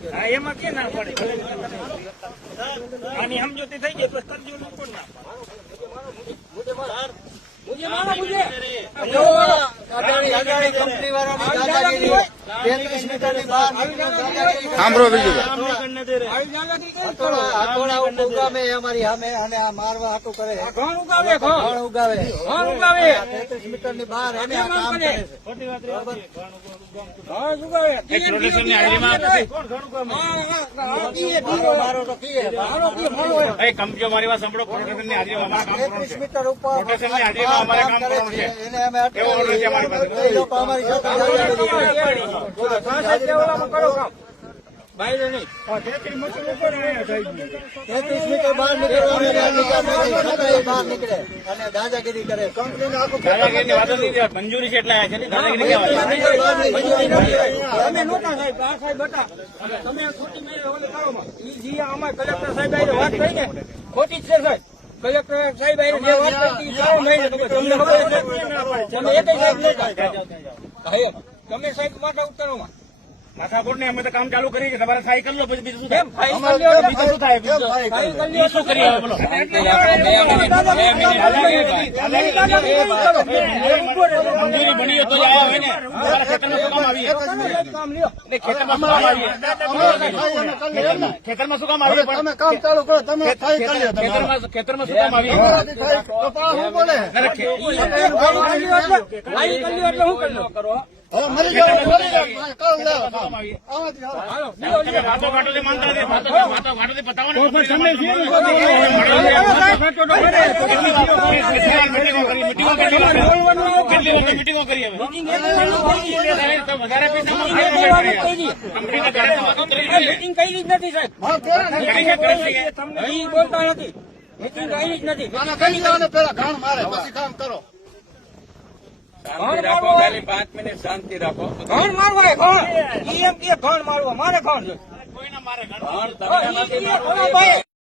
એમાં કે ના પડે આની સમજૂતી થઈ ગઈ તો કરજો કોણ ના સાંભળો બીજું અમારી સામે અને આ મારવા હાટું કરે ઘણ ઉગાવે 33 મીટર ની બહાર એને આ કામ કરે છે કંપનીઓ મારી વાત સાંભળો પ્રોટેક્શનની હાજરીમાં 33 મીટર ઉપર પ્રોટેક્શનની હાજરીમાં અમારે કામ કરવાનું છે એને અમે એવો ઓર્ડર છે અમારી પાસે એ લોકો અમારી સાથે બાય નહીં 33 મીટર બહાર નીકળે બહાર નીકળે અને દાદાગીરી કરે કંપનીને આખું દાદાગીરીની વાત નથી મંજૂરી છે એટલે આયા છે ને દાદાગીરી કહેવાય તમે નહોતા સાહેબ આ સાહેબ હતા તમે ખોટી મેં ઓલી કરો માં ઈ જે અમાર કલેક્ટર સાહેબ આઈને વાત થઈ ને ખોટી જ છે સાહેબ કલેક્ટર સાહેબ આઈને જે વાત કરી ચાલો નહીં તો તમને ખબર છે તમે એક સાહેબ લેતા તમે સાહેબ માથા ઉતારોમાં માથાકોટ ને અમે તો કામ ચાલુ કરી છે તમારે ફાઈ કરી લો પછી બીજું શું થાય બીજું શું થાય શું કરીએ હવે બોલો મંજૂરી બની તો આવો હોય ને તમારા ખેતરમાં શું કામ આવીએ ખેતરમાં શું કામ આવીએ ખેતરમાં શું કામ આવીએ તમે કામ ચાલુ કરો તમે ખેતરમાં શું કામ આવીએ હું બોલે કરો મરી જાવ મીટિંગો કરી મીટિંગ કઈ જ નથી સાહેબ બોલતા નથી મીટિંગ કઈ જ નથી પેલા ઘાણ મારે પછી કામ કરો 5 મિનિટ શાંતિ રાખો ઘણ મારવા ઘણ એમ કે ઘણ મારવા મારે ઘણ કોઈના મારે ઘણ